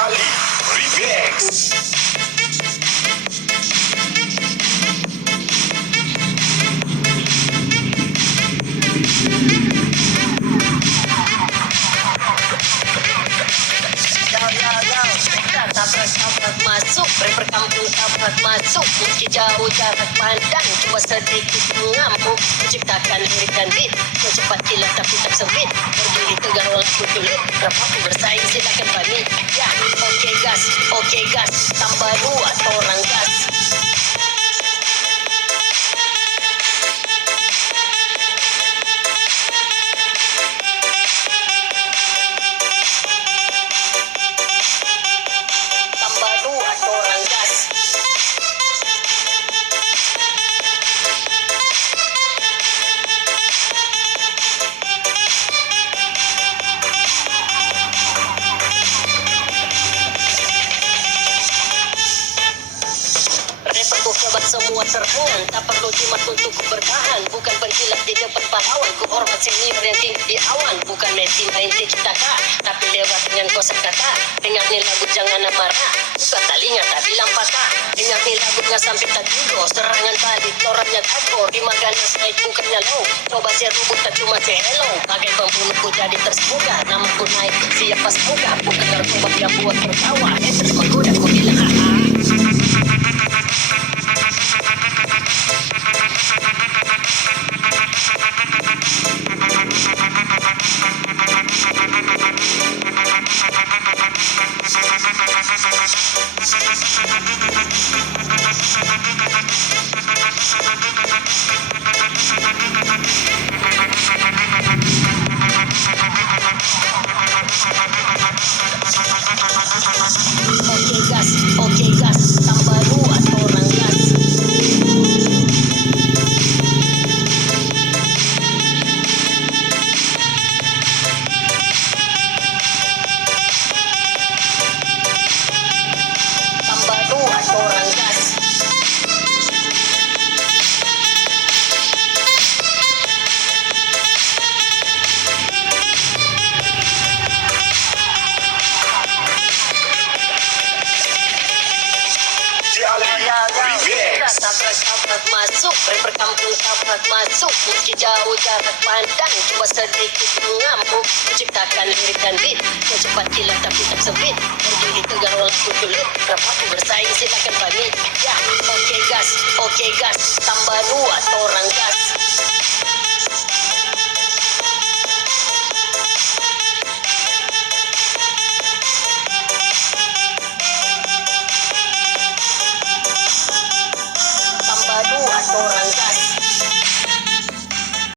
Jali Remix. Tabrak masuk, berkampung tabrak masuk. Meski jauh jarak pandang, cuma sedikit mengamuk. Menciptakan lirik dan beat, secepat kilat tapi tak sempit. Berdiri tegar walaupun sulit, berapa bersaing silakan pamit. Ya, oke gas, tambah dua orang gas. Tambah dua orang gas. Repot buat semua serangan, tak perlu jimat untuk ku bertahan. Bukan penjilat di depan pahlawan, ku hormat senior yang tinggi di awan. Bukan Messi main tiki-taka, tapi lewat dengan kosakata. Dengar nih lagu jangan marah, buka telinga tak bilang patah. Dengar nih lagu nggak sampai tak tidur. Serangan balik, orangnya takut. Lima ganas naik bukannya low. Coba saya rubuk tak cuma say hello. Bagai pembunuhku jadi tersemoga. Namaku naik siapa semoga. Bukan narkoba yang buat tertawa. Terus menggoda ku bilang haha. Oke gas, tambah dua orang gas. Tambah dua orang gas. Jali Remix. Tabrak masuk, berkampung tabrak masuk. Meski jauh jarak pandang, cuma sedikit mengamuk. Menciptakan lirik dan beat, secepat kilat tapi tak sempit. Berdiri tegar walaupun sulit, berapa bersaing silakan pamit. Ya, oke gas, tambah dua orang gas.